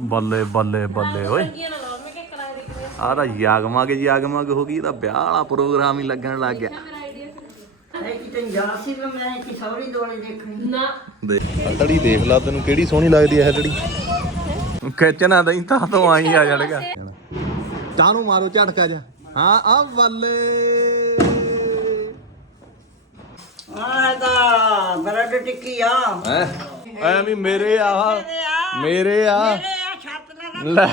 ਬੱਲੇ ਬੱਲੇ ਬੱਲੇ ਓਏ। ਆ ਤਾਂ ਯਾਗਮਗ ਯਾਗਮਗ ਹੋ ਗਈ ਇਹਦਾ ਵਿਆਹ ਵਾਲਾ ਪ੍ਰੋਗਰਾਮ ਹੀ ਲੱਗਣ ਲੱਗ ਗਿਆ। ਹਟੜੀ ਦੇਖ ਲਾ ਤੈਨੂੰ ਕਿਹੜੀ ਸੋਹਣੀ ਲੱਗਦੀ ਹੈ ਹਟੜੀ ਖਿੱਚਣਾ ਦਈ ਤਾਂ ਤੋਂ ਆਈ ਆ ਜੜਗਾ ਕਾਹਨੂੰ ਮਾਰੋ ਝਟਕਾ ਜਾ ਹਾਂ ਆ ਬੱਲੇ। ਆਹ ਦਾ ਬਰਡ ਟਿੱਕੀ ਆ। ਐ ਵੀ ਮੇਰੇ ਆ ਮੇਰੇ ਆ। ਲੈ।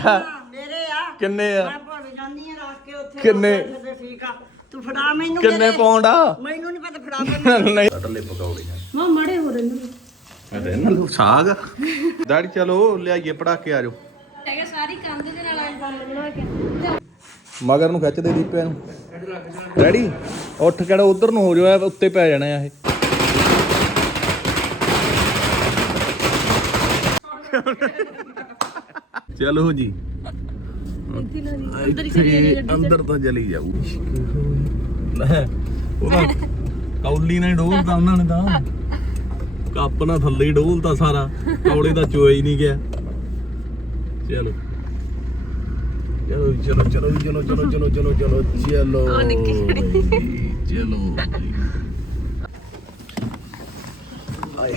ਮੇਰੇ ਆ। ਕਿੰਨੇ ਆ? ਮੈਂ ਭੁੱਲ ਜਾਂਦੀ ਆ ਰੱਖ ਕੇ ਉੱਥੇ ਕਿੰਨੇ? ਠੀਕ ਆ। ਤੂੰ ਫੜਾ ਮੈਨੂੰ ਕਿੰਨੇ ਮੇਰੇ। ਪਾਉਂਡ ਆ? ਮੈਨੂੰ ਨਹੀਂ ਪਤਾ ਫੜਾ ਦੇ ਨਹੀਂ। ਪਕੌੜੇ ਮਾਂ ਮੜੇ ਹੋ ਰਹੇ ਨੇ। ਅਰੇ ਨਾ ਲੋ ਸਾਗ। ਦਾੜੀ ਚਲੋ ਲਿਆਈਏ ਪੜਾਕੇ ਆ ਜਾਓ। ਹੈਗਾ ਸਾਰੀ ਕੰਧ ਦੇ ਨਾਲ ਐਂ ਬੰਨ ਬਣਾ ਕੇ ਮਗਰ ਨੂੰ ਖਿੱਚ ਦੇ ਦੀਪੇ ਨੂੰ। ਰੈਡੀ ਉੱਠ ਕਿਹੜਾ ਉਧਰ ਨੂੰ ਹੋ ਜਾਓ ਇਹ ਉੱਤੇ ਪੈ ਜਾਣਾ ਇਹ। ਚਲੋ ਜੀ। ਅੰਦਰ ਤਾਂ ਚਲੀ ਜਾਊ ਲੈ ਉਹਦਾ ਕੌਲੀ ਨੇ ਡੋਲਤਾ ਉਹਨਾਂ ਨੇ ਤਾਂ। ਕੱਪ ਨਾਲ ਥੱਲੇ ਹੀ ਡੋਲਤਾ ਸਾਰਾ। ਕੌਲੇ ਦਾ ਚੋਇਆ ਹੀ ਨਹੀਂ ਗਿਆ। ਚਲੋ। ਚਲੋ ਜੀ, ਚਲੋ ਚਲੋ ਚਲੋ ਚਲੋ ਚਲੋ ਚਲੋ ਚਲੋ ਚਲੋ ਚਲੋ। ਆਏ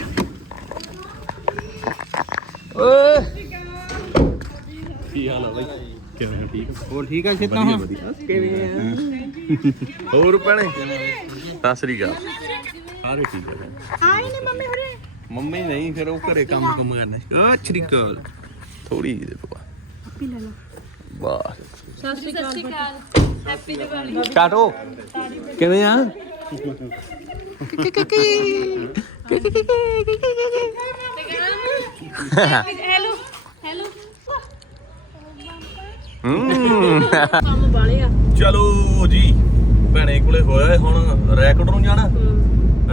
ਓਏ। ਕੀ ਹਾਲ ਆ ਬਾਈ? ਕਿਵੇਂ ਆ, ਠੀਕ? ਹੋਰ ਠੀਕ ਆ ਕਿਤਾ ਹਾਂ ਕਿਵੇਂ ਆ? ਹੋਰ ਭੈਣੇ? ਸਤਿ ਸ੍ਰੀ ਅਕਾਲ। ਸਾਰੇ ਠੀਕ ਆ ਆਈ ਨੇ ਮੰਮੀ ਹੋਰੇ? ਮੰਮੀ ਨਹੀਂ ਫਿਰ ਉਹ ਘਰੇ ਕੰਮ ਕੰਮ ਕਰਨਾ। ਓ ਸ੍ਰੀ ਅਕਾਲ। ਥੋੜੀ ਜਿਹੀ ਦੇ ਦੋ ਪੀ ਲੈ ਲਓ। ਵਾਹ। ਸਤਿ ਸ਼੍ਰੀ ਅਕਾਲ ਹੈਪੀ ਦੀਵਾਲੀ ਕਾਟੋ। ਕਿਵੇਂ ਆ? Hello hello. ਹੂੰ ਕੰਮ ਬਾਲੇ ਆ ਚਲੋ ਜੀ ਭੈਣੇ ਕੋਲੇ ਹੋਇਆ ਹੁਣ ਰੈਕੋਰਡ ਨੂੰ ਜਾਣਾ?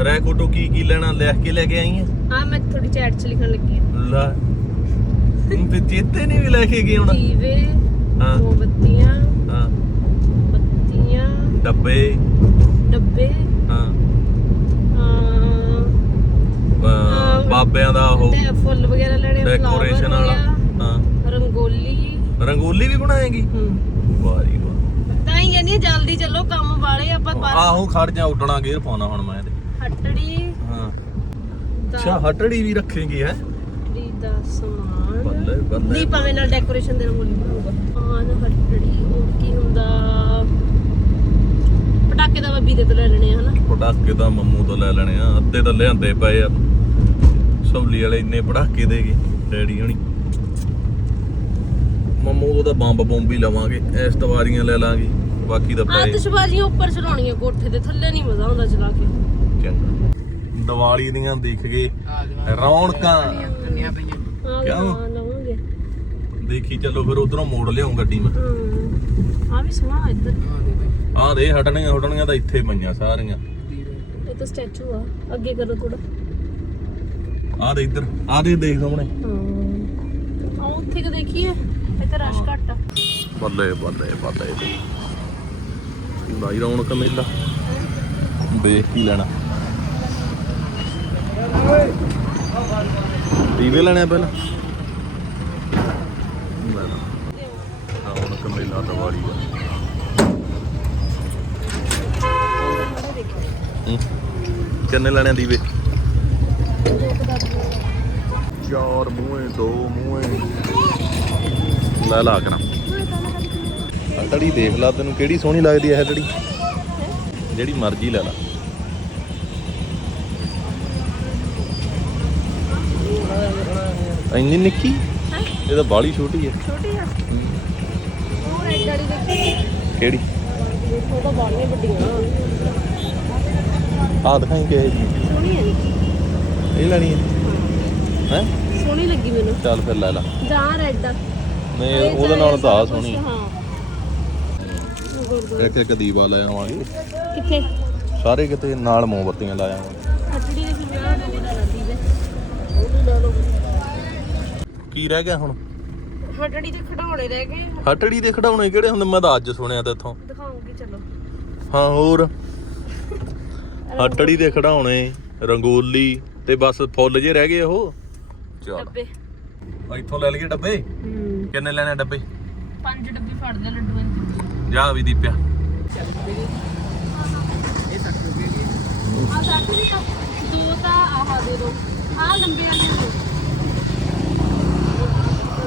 ਰੈਕੋਰਡੋ ਕੀ ਕੀ ਲੈਣਾ ਲਿਖ ਕੇ ਲੈ ਕੇ ਆਈ ਆ? ਹਾਂ ਮੈਂ ਥੋੜੀ ਚੈਟ ਚ ਲਿਖਣ ਲੱਗੀ ਆ। ਲੈ ਤੇ ਚੇਤੇ ਨਹੀਂ ਵੀ ਲੈ ਕੇ ਗਏ ਹੁਣ। ਦੀਵੇ ਹਾਂ। ਮੋਮਬੱਤੀਆਂ ਹਾਂ। ਬੱਤੀਆਂ ਡੱਬੇ। ਡੱਬੇ। ਹਾਂ। ਹਾਂ। ਬਾਬਿਆਂ ਦਾ ਉਹ ਫੁੱਲ ਵਗੈਰਾ ਲੈਣੇ ਡੈਕੋਰੇਸ਼ਨ ਵਾਲਾ। ਰੰਗੋਲੀ। ਰੰਗੋਲੀ ਵੀ ਬਣਾਏਗੀ? ਹੂੰ। ਵਾਹ ਤਾਂ ਹੀ ਕਹਿੰਦੀ ਜਲਦੀ ਚੱਲੋ ਕੰਮ ਵਾਲੇ ਆਪਾਂ ਆਹੋ ਖੜ ਜਾ ਉੱਡਣਾ ਗੇਰ ਪਾਉਣਾ ਹੁਣ ਮੈਂ ਇਹਦੇ ਹੱਟੜੀ। ਹਾਂ। ਦਾ ਅੱਛਾ ਹਟੜੀ ਵੀ ਰੱਖੇਗੀ ਹੈ? ਹੱਟੜੀ ਦਾ ਸਮਾਨ। ਬੱਲੇ ਬੱਲੇ। ਦੀਪਾਂ ਦੇ ਨਾਲ ਡੈਕੋਰੇਸ਼ਨ ਦੇ ਰੰਗੋਲੀ ਬਣਾਊਗਾ ਹਾਂ ਹੱਟੜੀ ਹੋਰ ਕੀ ਹੁੰਦਾ? ਪਟਾਕੇ ਦਾ ਬੱਬੀ ਦੇ ਤੋਂ ਲੈ ਲੈਣੇ ਆ ਹਨਾ? ਪਟਾਕੇ ਤਾਂ ਮੰਮੂ ਤੋਂ ਲੈ ਲੈਣੇ ਆ ਅੱਧੇ ਤਾਂ ਲਿਆਂਦੇ ਪਏ ਆ। ਸੌਲੀ ਵਾਲੇ ਇੰਨੇ ਪਟਾਕੇ ਦੇਗੇ ਡੈਡੀ ਹਣੀ। ਮੰਮੂ ਤਾਂ ਬੰਬ ਬੰਬ ਹੀ ਲਵਾਂਗੇ ਇਸ ਤਵਾਰੀਆਂ ਲੈ ਲਾਂਗੇ ਬਾਕੀ ਤਾਂ ਪਏ। ਆਤਿਸ਼ਬਾਜ਼ੀਆਂ ਉੱਪਰ ਚਲਾਉਣੀਆਂ ਕੋਠੇ ਦੇ ਥੱਲੇ ਨਹੀਂ ਮਜ਼ਾ ਆਉਂਦਾ ਚਲਾ ਕੇ। ਚੰਗਾ। ਦੀਵਾਲੀ ਦੀਆਂ ਦੇਖ ਗਏ ਰੌਣਕਾਂ। ਆ ਕਿਉਂ? ਲਵਾਂਗੇ। ਦੇਖੀ ਚੱਲੋ ਫਿਰ ਉਧਰੋਂ ਮੋੜ ਲਿਆਉਂ ਗੱਡੀ ਮੈਂ। ਆ ਵੀ ਸੋਹਣਾ ਇੱਧਰ। ਆਹ ਦੇ ਹਟਣੀਆਂ ਹਟਣੀਆਂ ਤਾਂ ਇੱਥੇ ਪਈਆਂ ਸਾਰੀਆਂ। ਇਹ ਤਾਂ ਸਟੈਚੂ ਆ ਅੱਗੇ ਕਰੋ ਥੋੜਾ ਆਹ ਦੇ ਇੱਧਰ ਆਹ ਦੇ ਦੇਖ ਸਾਹਮਣੇ। ਹਾਂ। ਆ ਉੱਥੇ ਕਿ ਦੇਖੀਏ। ਇੱਥੇ ਰਸ਼ ਘੱਟ ਆ। ਬੱਲੇ ਬੱਲੇ ਬੱਲੇ। ਲਾਈ ਰੌਣਕ ਮੇਲਾ। ਦੇਖ ਕੀ ਲੈਣਾ। ਦੀਵੇ ਲੈਣੇ ਪਹਿਲਾਂ। ਰੌਣਕ ਮੇਲਾ ਦੀਵਾਲੀ ਦਾ। ਕਿੰਨੇ ਲੈਣੇ ਦੀਵੇ? ਚਾਰ ਮੂਹੇ, ਦੋ ਮੂਹੇ। ਲੈ ਲਾ ਕਰਾਂ ਹਟੜੀ ਦੇਖ ਲਾ ਤੈਨੂੰ ਕਿਹੜੀ ਸੋਹਣੀ ਲੱਗਦੀ ਹੈ ਹਟੜੀ ਜਿਹੜੀ ਮਰਜ਼ੀ ਲੈ ਲਾ। ਇੰਨੀ ਨਿੱਕੀ? ਇਹ ਤਾਂ ਬਾਲੀ ਛੋਟੀ ਹੈ ਛੋਟੀ ਆ। ਰੈਡ ਵਾਲੀ ਦੇਖੀ। ਕਿਹੜੀ? ਉਹ ਤਾਂ ਬਾਲੀਆਂ ਵੱਡੀਆਂ। ਆਹ ਦਿਖਾਈ ਕਿਹੇ ਜੀ ਸੋਹਣੀ ਹੈ ਇਹ ਲੈਣੀ ਹੈ। ਹੈ? ਸੋਹਣੀ ਲੱਗੀ ਮੈਨੂੰ। ਚੱਲ ਫਿਰ ਲੈ ਲਾ। ਜਾਂ ਰੈਡ ਆ। ਨਹੀਂ ਉਹਦੇ ਨਾਲ ਤਾਂ ਆ ਸੋਹਣੀ ਹਾਂ। ਇੱਕ ਇੱਕ ਦੀਵਾ ਲੈ ਆਵਾਂਗੇ। ਕਿੱਥੇ? ਸਾਰੇ ਕਿਤੇ ਨਾਲ ਮੋਮਬੱਤੀਆਂ ਲਾ ਆਵਾਂਗੇ। ਕੀ ਰਹਿ ਗਿਆ ਹੁਣ? ਹੱਟੜੀ ਦੇ ਖਿਡੌਣੇ ਰਹਿ ਗਏ। ਹਟੜੀ ਦੇ ਖਿਡੌਣੇ ਕਿਹੜੇ ਹੁੰਦੇ? ਮੈਂ ਤਾਂ ਅੱਜ ਸੁਣਿਆ ਤੇ ਇੱਥੋਂ। ਦਿਖਾਉਂਗੀ ਚਲੋ। ਹਾਂ ਹੋਰ? ਹਟੜੀ ਦੇ ਖਿਡੌਣੇ ਰੰਗੋਲੀ ਤੇ ਬਸ ਫੁੱਲ ਜੇ ਰਹਿ ਗਏ ਉਹ। ਚਲ। ਇੱਥੋਂ ਲੈ ਲਈਏ ਡੱਬੇ? ਹੂੰ। ਕਿੰਨੇ ਲੈਣੇ ਡੱਬੇ? ਪੰਜ ਡੱਬੇ ਫੜ ਦੇ ਲੱਡੂਆਂ ਦੀ। ਜਾ ਵੀ ਦੀਪਿਆ। ਸੱਠ ਦੀ ਆ। ਦੋ ਤਾਂ ਆਹ ਦੇ ਦੋ। ਆ ਲੰਬੇ ਵਾਲੇ ਦੇ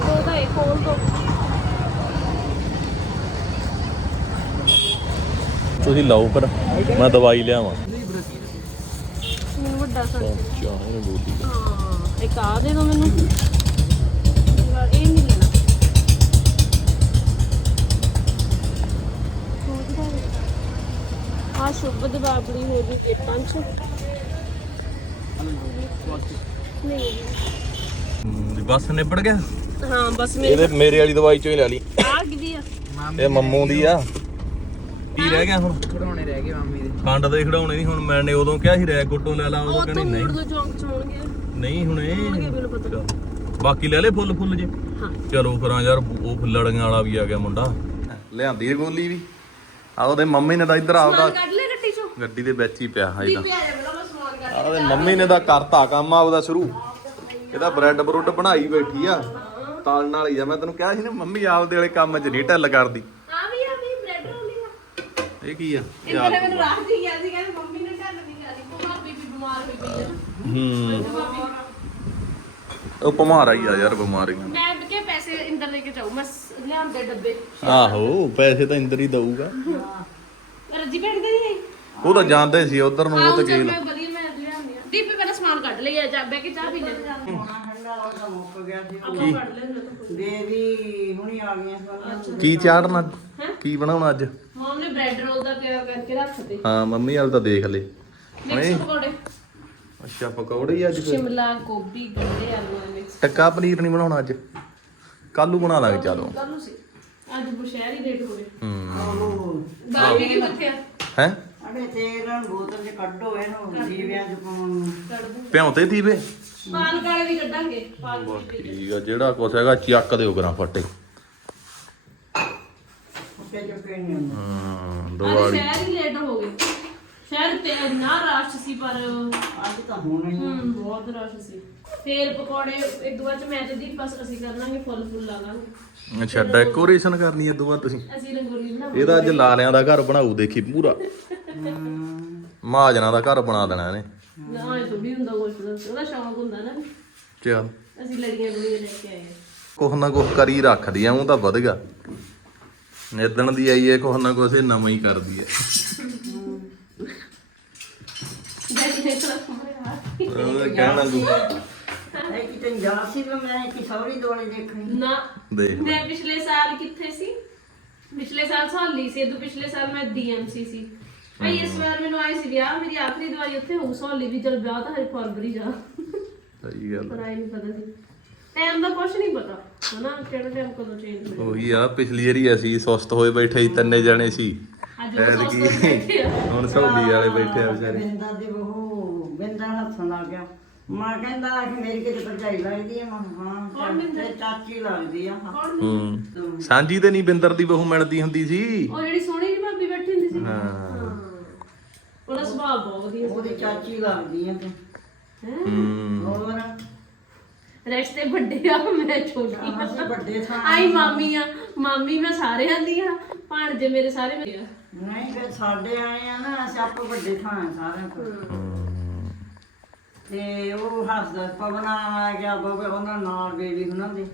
ਦੋ। ਤਾਂ ਇਹ ਖੋਲ ਦੋ। ਤੁਸੀਂ ਲਾਓ ਫਿਰ। ਮੈਂ ਦਵਾਈ ਲਿਆਵਾਂ। ਮੈਨੂੰ ਵੱਡਾ ਸੱਚ ਚਾਹ ਇਹਨੇ ਬੋਲੀ। ਹਾਂ ਇੱਕ ਆ ਦੇ ਦੋ ਮੈਨੂੰ। ਇਹ ਨਹੀਂ ਲੈਣਾ। ਆ ਸ਼ੁਭ ਦੀਪਾਵਲੀ ਹੋ ਗਈ ਗੇਟਾਂ 'ਚ ਨਹੀਂ। ਹਮ, ਬਸ ਨਿਬੜ ਗਿਆ? ਹਾਂ ਬਸ ਮੇਰੇ ਇਹਦੇ ਮੇਰੇ ਵਾਲੀ ਦਵਾਈ ਚੋਂ ਹੀ ਲੈ ਲਈ। ਆ ਕਿਦੀ ਆ? ਇਹ ਮੰਮੂ ਦੀ ਆ। ਕੀ ਰਹਿ ਗਿਆ ਹੁਣ? ਖੜਾਉਣੇ ਰਹਿ ਗਏ ਮਾਮੀ ਦੇ। ਖੰਡ ਦੇ ਖੜਾਉਣੇ ਨਹੀਂ ਹੁਣ ਮੈਂ ਨੇ ਉਦੋਂ ਕਿਹਾ ਸੀ ਰੈਕ ਗੁੱਟੋ ਲੈ ਲਾ ਉਦੋਂ ਉਹ ਕਹਿੰਦੀ ਤੋਂ ਨਹੀਂ। ਮੋੜ ਦੋ ਚੌਂਕ ਚ ਹੋਣਗੇ ਨਹੀਂ ਹੁਣ ਹੋਣਗੇ ਇਹ ਮੈਨੂੰ ਪਤਾ। ਬਾਕੀ ਲੈ ਲੈ ਫੁੱਲ ਫੁੱਲ ਜੇ। ਹਾਂ। ਚਲੋ ਕਰਾਂ ਯਾਰ ਉਹ ਲੜੀਆਂ ਵਾਲਾ ਵੀ ਆ ਗਿਆ ਮੁੰਡਾ। ਲਿਆਂਦੀ ਹੈ ਗੋਲੀ ਵੀ। ਆ ਉਹਦੇ ਮੰਮੀ ਨੇ ਤਾਂ ਇੱਧਰ ਆਪਦਾ ਕੱਢ ਲੈ ਗੱਟੀ ਚੋਂ। ਗੱਡੀ ਦੇ ਵਿੱਚ ਹੀ ਪਿਆ ਸਮਾਨ ਕੱਢ ਆ ਉਹਦੇ ਮੰਮੀ ਨੇ ਤਾਂ ਕਰਤਾ ਕੰਮ ਆਪਦਾ ਸ਼ੁਰੂ। ਇਹਦਾ ਬ੍ਰੈਡ ਬਰੁੱਡ ਬਣਾਈ ਬੈਠੀ ਆ। ਤਾਲਣ ਵਾਲੀ ਆ। ਮੈਂ ਤੈਨੂੰ ਕਿਹਾ ਸੀ ਨਾ ਮੰਮੀ ਆਪਦੇ ਵਾਲੇ ਕੰਮ 'ਚ ਨਹੀਂ ਢਿੱਲ ਕਰਦੀ। ਆ ਵੀ ਆ ਵੀ ਬ੍ਰੈਡ ਰੋਲੀ ਆ। ਇਹ ਕੀ ਆ? ਇਹ ਤਾਂ ਮੈਨੂੰ ਰਾਤ ਦੀ ਗਿਆ ਸੀ ਕਹਿੰਦੇ ਮੰਮੀ ਨੇ ਘਰ ਨਹੀਂ ਕਰੀ ਕੋ ਭਾਬੀ ਵੀ ਬਿਮਾਰ ਹੋਈ ਪਈ ਆ। ਹੂੰ। ਉਹ ਬਿਮਾਰ ਆਈ ਆ ਯਾਰ ਬਿਮਾਰੀਆਂ ਮੈਂ ਵੀ ਕਿ ਪੈਸੇ ਇੰਦਰ ਲੈ ਕੇ ਜਾਊ ਮੈਂ ਸ- ਲਿਆਂਦੇ ਡੱਬੇ। ਆਹੋ ਪੈਸੇ ਤਾਂ ਇੰਦਰ ਹੀ ਦਊਗਾ। ਰੱਜੀ ਭੈਣ ਕਦੀ ਆਈ ਉਹ ਤਾਂ ਜਾਂਦੇ ਸੀ ਉਧਰ ਨੂੰ ਉਹ ਆਉਂ ਤੇ ਚੱਲ ਗੇਲ। ਮੈਂ ਵਧੀਆ ਮੈਂ ਲਿਆਉਂਦੀ ਆ ਦੀਪੇ ਪਹਿਲਾਂ ਸਮਾਨ ਕੱਢ ਲਈ ਆ ਜਾ ਬੈ ਕੇ ਚਾਹ ਪੀ ਲੈ। ਹੋਣਾ ਠੰਡਾ ਉਹਦਾ ਮੁੱਕ ਗਿਆ ਸੀ। ਆਪਾਂ ਕੱਢ ਲੈਂਦੇ ਤਾਂ ਬੇਬੀ ਹੁਣੀ ਆ ਗਈਆਂ ਸਾਰੀਆਂ ਕੀ ਚਾੜਨਾ? ਕੀ ਬਣਾਉਣਾ ਅੱਜ? ਮਮ ਨੇ ਬ੍ਰੈਡ ਰੋਲ ਦਾ ਤਿਆਰ ਕਰਕੇ ਰੱਖਤੇ ਹਾਂ ਮੰਮੀ ਵਾਲ ਤਾਂ ਦੇਖ ਲੈ। ਮਿਕਸ ਪਕੌੜੇ। ਅੱਛਾ ਪਕੌੜੇ ਹੀ ਅੱਜ ਫਿਰ? ਸ਼ਿਮਲਾ ਗੋਭੀ ਗੰਡੇ ਆਲੂਆਂ ਦੇ ਮਿਕਸ ਟੱਕਾ ਪਨੀਰ ਨਹੀਂ ਬਣਾਉਣਾ ਅੱਜ? ਕੱਲੂ ਬਣਾ ਲਾਂਗੇ ਚਲੋ। ਕੱਲ ਨੂੰ ਸੀ। ਅੱਜ ਬੁਸ਼ਹਿਰੀ ਲੇਟ ਹੋ ਗਏ ਹੂੰ। ਉਹ ਬਾਬੀ ਕੀ ਕਿੱਥੇ ਆ ਹੈ? ਅੜੇ ਤੇਲ ਨੂੰ ਬੋਤਲ 'ਚ ਕੱਢੋ ਇਹਨੂੰ ਦੀਵਿਆਂ 'ਚ ਪਾਉਣ ਨੂੰ। ਦੂੰ। ਭਿਉਂਤੇ ਦੀਵੇ? ਪਾਲ ਕਾਲੇ ਵੀ ਕੱਢਾਂਗੇ। ਪਾਲ ਵੀ ਠੀਕ ਆ ਜਿਹੜਾ ਕੁਛ ਹੈਗਾ ਚੱਕ ਦਿਓ ਕਰਾਂ ਫੱਟੇ। ਉੱਤੇ ਚੁੱਕੇ ਨਹੀਂ ਹੁੰਦੇ ਹਾਂ ਅੱਜ ਦੀਵਾਲੀ। ਸ਼ਹਿਰ ਹੀ ਲੇਟ ਹੋ ਗਏ। ਸ਼ਹਿਰ ਤੇ ਇੰਨਾ ਰਸ਼ ਸੀ ਪਰ ਅੱਜ ਤਾਂ ਹੋਣਾ ਹੀ ਆ। ਹਮ। ਬਹੁਤ ਰਸ਼ ਸੀ। ਤੇਲ ਪਕੌੜੇ ਇੱਕ ਦੋ ਚ ਮੈਂ ਤੇ ਦੀ ਬਸ ਅਸੀਂ ਕਰ ਲਾਂਗੇ ਫੁੱਲ ਫੁੱਲ ਲਾ ਲਾਂਗੇ। ਅੱਛਾ ਡੈਕੋਰੇਸ਼ਨ ਕਰਨੀ ਹੈ ਦੁਆ ਤੁਸੀਂ? ਅਸੀਂ ਰੰਗੋਲੀ ਬਣਾਵਾਂਗੇ। ਇਹਦਾ ਅੱਜ ਲਾਲਿਆਂ ਦਾ ਘਰ ਬਣਾਊ ਦੇਖੀ ਪੂਰਾ। ਮਹਾਜਨਾਂ ਦਾ ਘਰ ਬਣਾ ਦੇਣਾ ਇਹਨੇ। ਨਾ ਇਹ ਥੋੜੀ ਹੁੰਦਾ ਕੁਛ ਉਹਦਾ ਸ਼ੌਂਕ ਹੁੰਦਾ ਨਾ। ਚੱਲ। ਅਸੀਂ ਲੜੀਆਂ ਲੜੀਆਂ ਲੈ ਕੇ ਆਏ ਹਾਂ। ਕੁਛ ਨਾ ਕੁਛ ਕਰੀ ਰੱਖਦੀ ਆ ਉਹ ਤਾਂ ਵਧਗਾ ਨਿਦਣ ਦੀ ਆਈ ਹੈ ਕੁਛ ਨਾ ਕੁਛ ਇਹ ਨਵਾਂ ਹੀ ਕਰਦੀ ਹੈ ਡੈਡੀ ਨੇ ਤਾਂ ਮਾਰਿਆ ਉਹਦਾ ਕਹਿਣਾ ਤੂੰ। ਇਹ ਕਿਤੇ ਜਾ ਸੀ ਤਾਂ ਮੈਂ ਕਿ ਸੌਰੀ ਦੋਲੇ ਦੇਖਣੀ। ਨਾ ਦੇਖ ਮੈਂ ਪਿਛਲੇ ਸਾਲ ਕਿੱਥੇ ਸੀ? ਪਿਛਲੇ ਸਾਲ ਸੀ ਤੇ ਪਿਛਲੇ ਸਾਲ ਮੈਂ ਡੀਐਮਸੀ ਸੀ। ਭਈ ਇਸ ਵਾਰ ਮੈਨੂੰ ਆਈ ਸੀ ਵਿਆਹ ਮੇਰੀ ਆਖਰੀ ਦਵਾਈ ਉੱਥੇ ਹੋਊ ਸਹੌਲੀ ਵੀ ਚਲ ਵਿਆਹ ਤਾਂ ਹਰੇ ਫਰਵਰੀ ਜਾ। ਸਹੀ ਗੱਲ ਪਰ ਆਈ ਨਹੀਂ ਪਤਾ ਸੀ। ਟਾਈਮ ਦਾ ਕੁਝ ਨਹੀਂ ਪਤਾ ਹਨਾ ਕਿਹੜਾ ਟਾਈਮ ਕਦੋਂ ਚੇਂਜ ਹੋਇਆ। ਉਹੀ ਆ ਪਿਛਲੀ ਵਾਰੀ ਅਸੀਂ ਸੁਸਤ ਹੋਏ ਬੈਠੇ ਸੀ ਤਿੰਨੇ ਜਣੇ ਸੀ। ਐਤਕੀ ਸੌਸ ਬੈਠੇ ਆ। ਹੁਣ ਸੌਦੀ ਵਾਲੇ ਬੈਠੇ ਆ ਵਿਚਾਰੇ। ਬਿੰਦਾ ਦੀ ਬਹੂ ਬਿੰਦਾ ਹੱਥਣ ਲੱਗ ਗਿਆ। ਮਾਂ ਕਹਿੰਦਾ ਕਿ ਮੇਰੀ ਕਿਤੇ ਭਰਜਾਈ ਲੱਗਦੀ ਹੈ ਮੈਂ ਕਿਹਾ, ਹਾਂ ਕੌਣ ਬਿੰਦਰ? ਤੇ ਚਾਚੀ ਲੱਗਦੀ ਆ। ਕੌਣ ਹੂੰ। ਸਾਂਝੀ ਤੇ ਨਹੀਂ ਬਿੰਦਰ ਦੀ ਬਹੂ ਮਿਲਦੀ ਹੁੰਦੀ ਸੀ। ਉਹ ਜਿਹੜੀ ਸੋਹਣੀ ਜਿਹੀ ਭਾਬੀ ਬੈਠੀ ਹੁੰਦੀ ਸੀ। ਹਾਂ ਹਾਂ। ਉਹਦਾ ਸੁਭਾਅ ਬਹੁਤ ਵਧੀਆ ਸੀ। ਉਹਦੀ ਚਾਚੀ ਲੱਗਦੀ ਆ ਤੇ। ਹੈਂ? ਹੂੰ। ਹੋਰ? ਰਿਸ਼ਤੇ ਵੱਡੇ ਆ ਮੈਂ ਛੋਟੀ ਆਹ ਅਸੀਂ ਵੱਡੇ ਥਾਂ ਆਈ ਮਾਮੀ ਆ ਮਾਮੀ ਮੈਂ ਸਾਰਿਆਂ ਦੀ ਆ। ਭਾਣਜੇ ਮੇਰੇ ਸਾਰੇ ਮੇਰੇ ਆ। ਨਹੀਂ ਫਿਰ ਸਾਡੇ ਆਏ ਆ ਨਾ ਅਸੀਂ ਆਪ ਵੱਡੇ ਥਾਂ ਆ ਸਾਰਿਆਂ ਤੋਂ ਤੇ ਉਹ ਹੱਸਦਾ ਪਵਨਾ ਆ ਗਿਆ ਬੋਬੇ ਉਹਨਾਂ ਨਾਲ ਬੇਬੀ ਉਹਨਾਂ ਦੇ।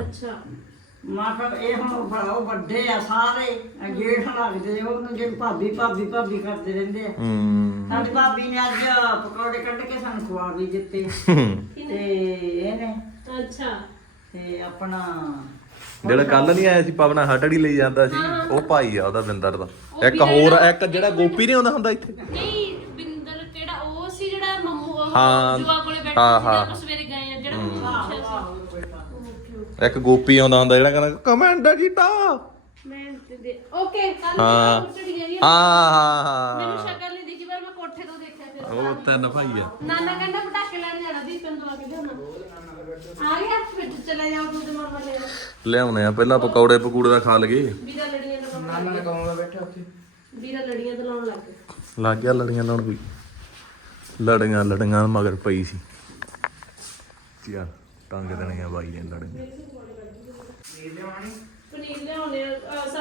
ਅੱਛਾ। ਮਾਂ ਕਹ ਇਹ ਹੁਣ ਬੜਾ ਉਹ ਵੱਡੇ ਆ ਸਾਰੇ। ਆ ਜੇਠ ਲੱਗਦੇ ਉਹਨੂੰ ਜਿਹੜੇ ਭਾਬੀ ਭਾਬੀ ਭਾਬੀ ਕਰਦੇ ਰਹਿੰਦੇ ਆ। ਹੂੰ। ਸਾਡੀ ਭਾਬੀ ਨੇ ਅੱਜ ਪਕੌੜੇ ਕੱਢ ਕੇ ਸਾਨੂੰ ਖਵਾ ਵੀ ਦਿੱਤੇ। ਤੇ ਇਹਨੇ ਅੱਛਾ। ਤੇ ਆਪਣਾ ਜਿਹੜਾ ਕੱਲ ਨਹੀਂ ਆਇਆ ਸੀ ਪਵਨਾ ਹਟੜੀ ਲਈ ਜਾਂਦਾ ਸੀ ਉਹ ਭਾਈ ਆ ਉਹਦਾ ਬਿੰਦਰ ਦਾ। ਇੱਕ ਹੋਰ ਇੱਕ ਜਿਹੜਾ ਗੋਪੀ ਨਹੀਂ ਆਉਂਦਾ ਹੁੰਦਾ ਇੱਥੇ? ਨਹੀਂ ਬਿੰਦਰ ਕਿਹੜਾ ਉਹ ਸੀ ਜਿਹੜਾ ਮੰਮੂ ਉਹ ਹਾਂ। ਜੁਆ ਕੋਲੇ ਬੈਠਾ ਹਾਂ, ਸੀ ਹਾਂ। ਸਵੇਰੇ ਇੱਕ ਗੋਪੀ ਆਉਂਦਾ ਹੁੰਦਾ ਜਿਹੜਾ ਕਹਿੰਦਾ ਕਮੈਂਟ ਕੀਤਾ। ਮੈਂ ਤੇ ਦੇ ਓਕੇ ਕੱਲ ਹਾਂ। ਚੜੀ ਗਈ ਆ। ਹਾਂ ਹਾਂ ਹਾਂ ਮੈਨੂੰ ਸ਼ਕਲ ਨਹੀਂ ਦਿਖੀ ਪਰ ਮੈਂ ਕੋਠੇ ਤੋਂ ਦੇਖਿਆ ਫਿਰ। ਉਹ ਤਿੰਨ ਭਾਈ ਆ। ਨਾਨਾ ਕਹਿੰਦਾ ਪਟਾਕੇ ਲੈਣ ਜਾਣਾ ਦੀ ਤੈਨੂੰ ਦਵਾ ਕੇ ਲਿਆਉਣਾ। ਆ ਗਿਆ ਫਿਰ ਚਲੇ ਜਾਓ ਤੂੰ ਤੇ ਮਾਮਾ ਲੈ। ਲਿਆਉਣੇ ਆ ਪਹਿਲਾਂ ਪਕੌੜੇ ਪਕੂੜੇ ਦਾ ਖਾ ਲਗੇ ਵੀਰਾ ਲੜੀਆਂ ਤੋਂ ਨਾਨਾ ਨੇ ਕਮਰਾ ਬੈਠਾ ਉੱਥੇ। ਵੀਰਾ ਲੜੀਆਂ ਤੋਂ ਲਾਉਣ ਲੱਗ ਗਿਆ ਲੱਗ ਗਿਆ ਲੜੀਆਂ ਲਾਉਣ ਕੋਈ। ਲੜੀਆਂ ਲੜੀਆਂ ਮਗਰ ਪਈ ਸੀ। ਯਾਰ ਟੰਗ ਦੇਣੀਆਂ ਬਾਈ ਨੇ ਲੜੀਆਂ? ਪਨੀਰ ਲਿਆਉਣੇ ਆ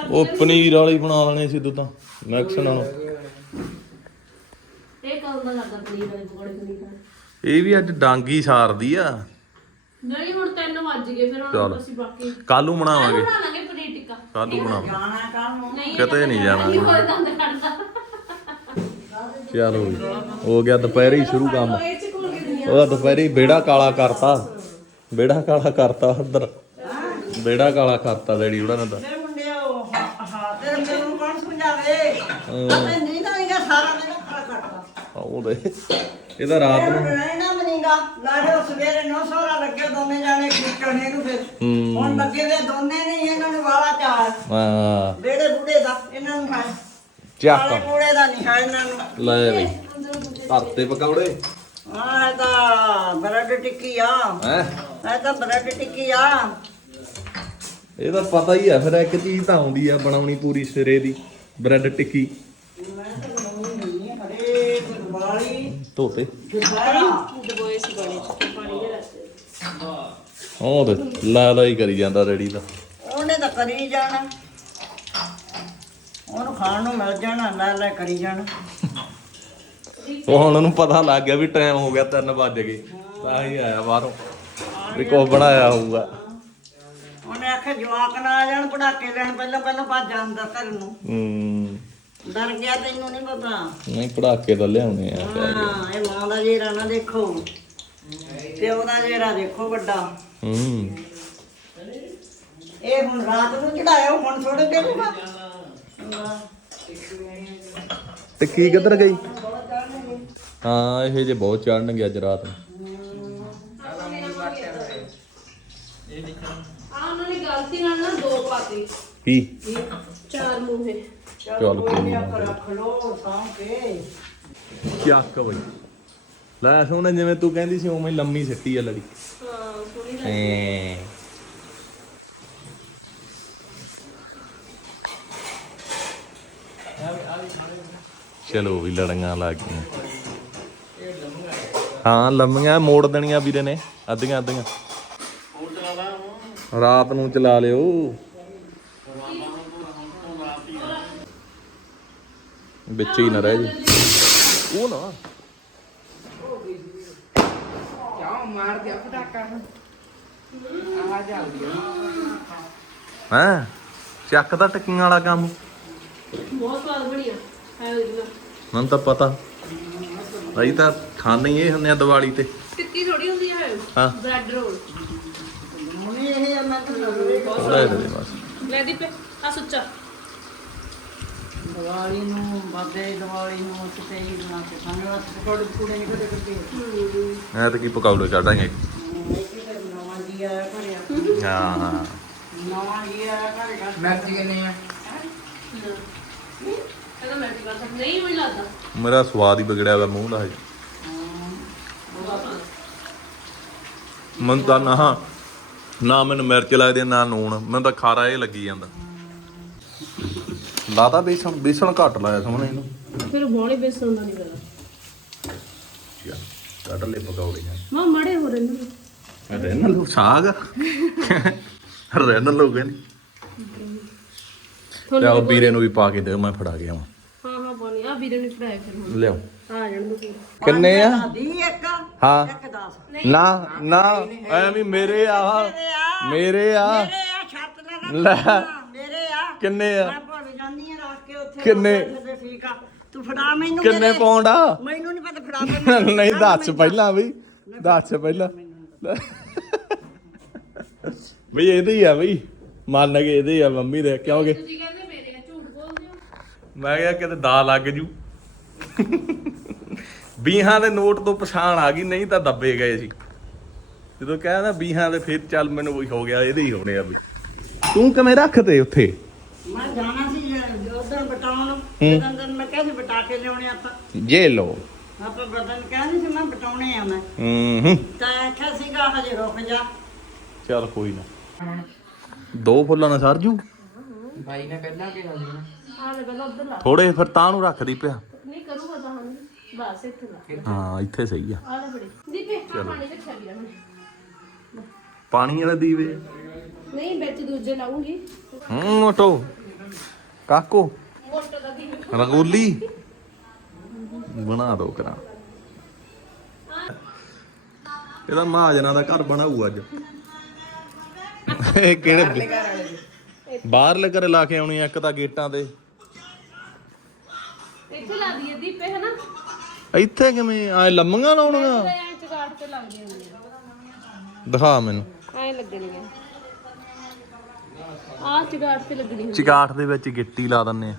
ਉਹ ਪਨੀਰ ਵਾਲੀ ਬਣਾ ਲੈਣੇ ਸੀ ਤੂੰ ਤਾਂ ਮੈਕਸ ਨਾਲੋਂ। ਇਹ ਕਦੋਂ ਦਾ ਕਰਦਾ ਪਨੀਰ ਵਾਲੇ ਪਕੌੜੇ ਪਨੀਰ ਵਾਲੇ। ਇਹ ਵੀ ਅੱਜ ਡਾਂਗੀ ਸਾਰਦੀ ਆ। ਨਹੀਂ ਹੁਣ 3 ਵੱਜ ਗਏ ਫਿਰ ਚੱਲ। ਹੁਣ ਅਸੀਂ ਬਾਕੀ ਕੱਲ ਨੂੰ ਬਣਾਵਾਂਗੇ। ਬਣਾ ਲਾਂਗੇ ਪਨੀਰ ਟਿੱਕਾ। ਕੱਲ ਨੂੰ ਬਣਾਵਾਂਗੇ। ਜਾਣਾ ਕੰਮ ਨਹੀਂ ਕਿਤੇ ਨਹੀਂ ਜਾਣਾ। ਨਹੀਂ ਹੋਰ ਦੰਦ ਕੱਢਦਾ ਚਲੋ ਜੀ। ਹੋ ਗਿਆ ਦੁਪਹਿਰੇ ਹੀ ਸ਼ੁਰੂ ਕੰਮ। ਉਹਦਾ ਦੁਪਹਿਰੇ ਹੀ ਬੇੜਾ ਕਾਲਾ ਕਰਤਾ। ਬੇੜਾ ਕਾਲਾ ਕਰਤਾ ਉਧਰ। ਬੇੜਾ ਕਾਲਾ ਕਰਤਾ ਡੈਡੀ ਉਹਨਾਂ ਨੇ ਤਾਂ। ਮੇਰੇ ਮੁੰਡੇ ਉਹ ਹਾਂ ਤੇ ਮੈਨੂੰ ਕੌਣ ਸਮਝਾਵੇ? ਅਤੇ ਨਹੀਂ ਤਾਂ ਇਹਦਾ ਸਾਰਾ ਦਿਨ ਖੜਾ ਕਰਦਾ ਆ ਉਹਦੇ ਇਹਦਾ ਰਾਤ ਨੂੰ ਨਾ ਮਨੀਗਾ ਲਾੜੇ ਸਵੇਰੇ ਨੌ ਸੌਰਾ ਲੱਗੇ ਦੋਨੇ ਜਾਣੇ ਕਿਚਣੇ ਨੂੰ ਫਿਰ। ਹੂੰ। ਹੁਣ ਲੱਗੇ ਦੇ ਦੋਨੇ ਨਹੀਂ ਇਹਨਾਂ ਨੂੰ ਵਾਲਾ ਚਾਰ ਆ ਬੇੜੇ ਬੁੜੇ ਦਾ ਇਹਨਾਂ ਨੂੰ ਹੈ ਚੱਕ। ਵਾਲੇ ਕੂੜੇ ਦਾ ਨਹੀਂ ਹੈ ਇਹਨਾਂ ਨੂੰ। ਲੈ ਬਈ ਧਰਤੇ ਪਕੌੜੇ। ਆਹ ਇਹ ਤਾਂ ਬ੍ਰੈਡ ਟਿੱਕੀ ਆ। ਹੈ? ਇਹ ਤਾਂ ਬ੍ਰੈਡ ਟਿੱਕੀ ਆ। ਇਹ ਤਾਂ ਪਤਾ ਹੀ ਆ ਫਿਰ ਇੱਕ ਚੀਜ਼ ਤਾਂ ਆਉਂਦੀ ਆ ਬਣਾਉਣੀ ਪੂਰੀ ਸਿਰੇ ਦੀ ਬ੍ਰੈਡ ਟਿੱਕੀ। ਮੈਂ ਤਾਂ ਬਣਾਉਣੀ ਨਹੀਂ ਹਰੇ ਵਾਲੀ ਧੋਤੇ। ਦੁਪਹਿਰਾ ਦਬੋਏ ਸੀ ਗਾਣੇ ਚ ਪਾਣੀ ਦੇ ਰਸਤੇ ਉਹ ਤੇ ਲਾ ਲਾ ਹੀ ਕਰੀ ਜਾਂਦਾ ਰੈਡੀ ਦਾ ਉਹਨੇ ਤਾਂ ਕਰੀ ਜਾਣਾ। ਉਹਨੂੰ ਖਾਣ ਨੂੰ ਮਿਲ ਜਾਣਾ ਲੈ ਲੈ ਕਰੀ ਜਾਣਾ। ਉਹ ਹੁਣ ਉਹਨੂੰ ਪਤਾ ਲੱਗ ਗਿਆ ਵੀ ਟਾਈਮ ਹੋ ਗਿਆ 3 ਵੱਜ ਗਏ। ਤਾਂ ਹੀ ਆਇਆ ਬਾਹਰੋਂ। ਵੀ ਕੁਛ ਬਣਾਇਆ ਹੋਊਗਾ। ਉਹਨੇ ਆਖਿਆ ਜਵਾਕ ਨਾ ਆ ਜਾਣ ਪੜਾਕੇ ਲੈਣ ਪਹਿਲਾਂ ਪਹਿਲਾਂ ਭੱਜ ਜਾਂਦਾ ਘਰ ਨੂੰ। ਹੂੰ। ਡਰ ਗਿਆ ਤੈਨੂੰ ਨਹੀਂ ਪਤਾ। ਨਹੀਂ ਪੜਾਕੇ ਤਾਂ ਲਿਆਉਣੇ ਆ ਕੇ। ਹਾਂ ਇਹ ਮਾਂ ਦਾ ਜੇਰਾ ਨਾ ਦੇਖੋ। ਪਿਓ ਦਾ ਜੇਰਾ ਦੇਖੋ ਵੱਡਾ। ਹੂੰ। ਇਹ ਹੁਣ ਰਾਤ ਨੂੰ ਚੜਾਇਆ ਹੁਣ ਥੋੜੇ ਦੇਰੂਗਾ ਤੇ ਕੀ ਕਿੱਧਰ ਗਈ? ਹਾਂ ਇਹ ਜੇ ਬਹੁਤ ਚੜਨਗੇ ਅੱਜ ਰਾਤ ਨੂੰ। ਆ ਉਹਨਾਂ ਨੇ ਗਲਤੀ ਨਾਲ ਨਾ ਦੋ ਪਾਤੇ। ਕੀ? ਚਾਰ ਮੂਹੇ। ਚੱਲ ਕੋਈ ਨੀ। ਰੱਖ ਲੋ ਸਾਂ ਕੇ। ਚੱਕ ਬਈ? ਲੈ ਸੋਹਣੇ ਜਿਵੇਂ ਤੂੰ ਕਹਿੰਦੀ ਸੀ ਉਵੇਂ ਲੰਮੀ ਸਿੱਟੀ ਆ ਲੜੀ। ਹਾਂ ਸੋਹਣੀ ਐ ਚਲੋ ਵੀ ਲੜੀਆਂ ਲੱਗ ਗਈਆਂ। ਹਾਂ ਲੰਮੀਆਂ ਮੋੜ ਦੇਣੀਆਂ ਵੀਰੇ ਨੇ। ਅੱਧੀਆਂ ਅੱਧੀਆਂ। ਰਾਤ ਨੂੰ ਚਲਾ ਲਿਓ। ਵਿੱਚ ਹੀ ਨਾ ਰਹਿ ਜੀ। ਉਹ ਨਾ। ਕਿਉਂ ਮਾਰ ਦਿਆ ਪਟਾਕਾ ਆ। ਜਾ ਹੈਂ? ਚੱਕ ਦਾ ਟਿੱਕੀਆਂ ਵਾਲਾ ਕੰਮ। ਬਹੁਤ ਸਵਾਦ ਹੈ ਉਹਦੀ ਮੈਨੂੰ ਤਾਂ ਪਤਾ। ਅਸੀਂ ਤਾਂ ਖਾਣੇ ਇਹ ਹੁੰਦੇ ਆ ਦੀਵਾਲੀ ਤੇ। ਟਿੱਕੀ ਥੋੜੀ ਹੁੰਦੀ ਹੈ ਹਾਂ। ਬ੍ਰੈਡ ਰੋਲ ਹੁਣ ਇਹ ਮੈਂ ਤਾਂ ਲੱਗਦੇ ਲੈ ਦੇ ਦੇ ਬਸ। ਲੈ ਦੀ ਪੇ ਆ ਸੁੱਚਾ। ਦੀਵਾਲੀ ਨੂੰ ਬਾਬੇ ਦੀਵਾਲੀ ਨੂੰ ਕਿਤੇ ਹੀ ਬਣਾ ਕੇ ਖਾਣੇ ਵਾਸਤੇ ਪਕੌੜੇ ਪਕੌੜੇ ਨਹੀਂ ਕਦੇ ਕਰਦੇ ਐ ਤਾਂ ਕੀ ਪਕਾਉਲੋ ਚੜਾਂਗੇ ਹਾਂ। ਹਾਂ ਨਵਾਂ ਘਰੇ ਕਿੰਨੇ ਆ? ਨਹੀਂ ਮੈਨੂੰ ਲੱਗਦਾ। ਮੇਰਾ ਸਵਾਦ ਹੀ ਵਿਗੜਿਆ ਹੋਇਆ ਮੂੰਹ ਦਾ ਹਜੇ। ਮਨ ਤਾਂ ਨਾ ਨਾ ਮੈਨੂੰ ਮਿਰਚ ਲੱਗਦੀ ਨਾ ਨੂਣ ਮੈਨੂੰ ਤਾਂ ਖਾਰਾ ਇਹ ਲੱਗੀ ਜਾਂਦਾ। ਲਾਤਾ ਬੇਸਣ ਬੇਸਣ ਘੱਟ ਲਾਇਆ ਸਾਹਮਣੇ ਇਹਨੂੰ। ਫਿਰ ਬੋਲੇ ਬੇਸਣ ਦਾ ਨਹੀਂ ਯਾ ਕੱਢ ਲੈ ਪਕੌੜੇ। ਮਾ ਮੜੇ ਹੋ ਰਹੇ ਨੇ। ਰਹਿਣ ਲੋ ਸਾਗ। ਰਹਿਣ ਲੋ ਕਹਿੰਦੇ ਲਿਆਓ ਵੀਰੇ ਨੂੰ ਵੀ ਪਾ ਕੇ ਦਿਓ ਮੈਂ ਫੜਾ ਗਿਆ ਵਾਂ ਹਾਂ ਹਾਂ ਬੋਲੀ ਆ ਵੀਰੇ ਨੂੰ ਫੜਾਇਆ ਫਿਰ ਲਿਆਓ। ਆ ਜਾਣ ਦੋ ਪੂਰਾ ਕਿੰਨੇ ਆ? ਦੀ ਇੱਕ। ਹਾਂ। ਇੱਕ ਦਸ। ਨਾ ਨਾ। ਐਵੇਂ ਮੇਰੇ ਆ। ਮੇਰੇ ਆ। ਮੇਰੇ ਆ। ਛੱਤ ਨਾ ਲੈ। ਮੇਰੇ ਆ। ਕਿੰਨੇ ਆ? ਮੈਂ ਭੁੱਲ ਜਾਂਦੀ ਆ ਰੱਖ ਕੇ ਉੱਥੇ ਕਿੰਨੇ? ਰੱਖ ਕੇ ਠੀਕ ਆ ਤੂੰ ਫੜਾ ਮੈਨੂੰ ਕਿੰਨੇ ਮੇਰੇ। ਪਾਉਂਡ ਆ? ਮੈਨੂੰ ਨਹੀਂ ਪਤਾ ਫੜਾ ਦੇ ਨਹੀਂ ਦੱਸ ਪਹਿਲਾਂ ਵੀ ਦੱਸ ਪਹਿਲਾਂ। ਬਈ ਇਹਦੇ ਹੀ ਆ ਬਈ। ਮੰਨ ਗਏ ਇਹਦੇ ਹੀ ਆ ਮੰਮੀ ਦੇ। ਕਿਉਂਕਿ ਤੁਸੀਂ ਕਹਿੰਦੇ ਮੇਰੇ ਆ ਝੂਠ ਬੋਲਦੇ ਹੋ। ਮੈਂ ਕਿਹਾ ਕਿਤੇ ਦਾ ਲੱਗ ਜੂ। ਬੀਹਾਂ ਦੇ ਨੋਟ ਤੋਂ ਪਛਾਣ ਆ ਗਈ ਨਹੀਂ ਤਾਂ ਦੱਬੇ ਗਏ ਸੀ। ਜਦੋਂ ਕਹਿੰਦਾ ਬੀਹਾਂ ਦੇ ਫਿਰ ਚੱਲ ਮੈਨੂੰ ਵੀ ਹੋ ਗਿਆ ਇਹਦੇ ਹੀ ਹੋਣੇ ਆ ਵੀ। ਤੂੰ ਕਿਵੇਂ ਰੱਖਦੇ ਉੱਥੇ? ਮੈਂ ਜਾਣਾ ਸੀ ਉਧਰ ਬਟਾਉਣ। ਦਿਨ ਮੈਂ ਕਿਹਾ ਸੀ ਬਟਾ ਕੇ ਲਿਆਉਣੇ ਆਪਾਂ। ਜੇ ਲੋ ਆਪਾਂ ਬਦਨ ਕਹਿੰਦੀ ਸੀ ਮੈਂ ਬਟਾਉਣੇ ਆ ਮੈਂ। ਹੂੰ। ਹੂੰ ਤਾਂ ਆਖਿਆ ਸੀਗਾ ਹਜੇ ਰੁਕ ਜਾ। ਚੱਲ ਕੋਈ ਨਾ। ਦੋ ਫੁੱਲਾਂ ਨਾਲ ਸਰਜੂ ਬਾਈ ਨੇ ਪਹਿਲਾਂ ਕਿਹਾ ਸੀ ਨਾ। ਆ ਲੈ ਪਹਿਲਾਂ ਉਧਰ ਲਾ। ਥੋੜੇ ਫਿਰ ਤਾਂ ਨੂੰ ਰੱਖਦੀ ਪਿਆ। ਬਸ ਇੱਥੇ ਲਾ। ਹਾਂ ਇੱਥੇ ਸਹੀ ਆ। ਆ ਲੈ ਬੜੀ। ਦੀਪੇ ਆ ਪਾਣੀ ਰੱਖਿਆ ਵੀਰਾ ਹੁਣ ਪਾਣੀ ਵਾਲੇ ਦੀਵੇ? ਨਹੀਂ ਵਿੱਚ ਦੂਜੇ ਲਾਉਂਗੀ। ਹੂੰ ਮੋਟੋ ਕਾਕੋ। ਮੋਟੋ ਦਾ ਦੀਵਾ। ਰੰਗੋਲੀ। ਬਣਾ ਦੋ ਕਰਾਂ। ਇਹਦਾ ਮਹਾਜਨਾ ਦਾ ਘਰ ਬਣਾਊ ਅੱਜ। ਇਹ ਕਿਹੜੇ ਬਾਹਰਲੇ ਘਰੇ ਲਾ ਕੇ ਆਉਣੀ ਇੱਕ ਤਾਂ ਗੇਟਾਂ ਤੇ। ਇੱਥੇ ਲਾ ਦਈਏ ਦੀਪੇ ਹਨਾ? ਇੱਥੇ ਕਿਵੇਂ? ਐ ਲੰਮੀਆਂ ਲਾਉਣੀਆਂ? ਐਂ ਚਗਾੜ ਤੇ ਲੱਗਦੀਆਂ ਹੁੰਦੀਆਂ ਦਿਖਾ ਮੈਨੂੰ। ਐਂ ਲੱਗਣਗੀਆਂ। ਆਹ ਚਗਾੜ ਤੇ ਲੱਗਣੀ ਹੁੰਦੀ ਚਿਕਾਟ ਦੇ ਵਿੱਚ ਗਿੱਟੀ ਲਾ ਦਿੰਨੇ ਆ।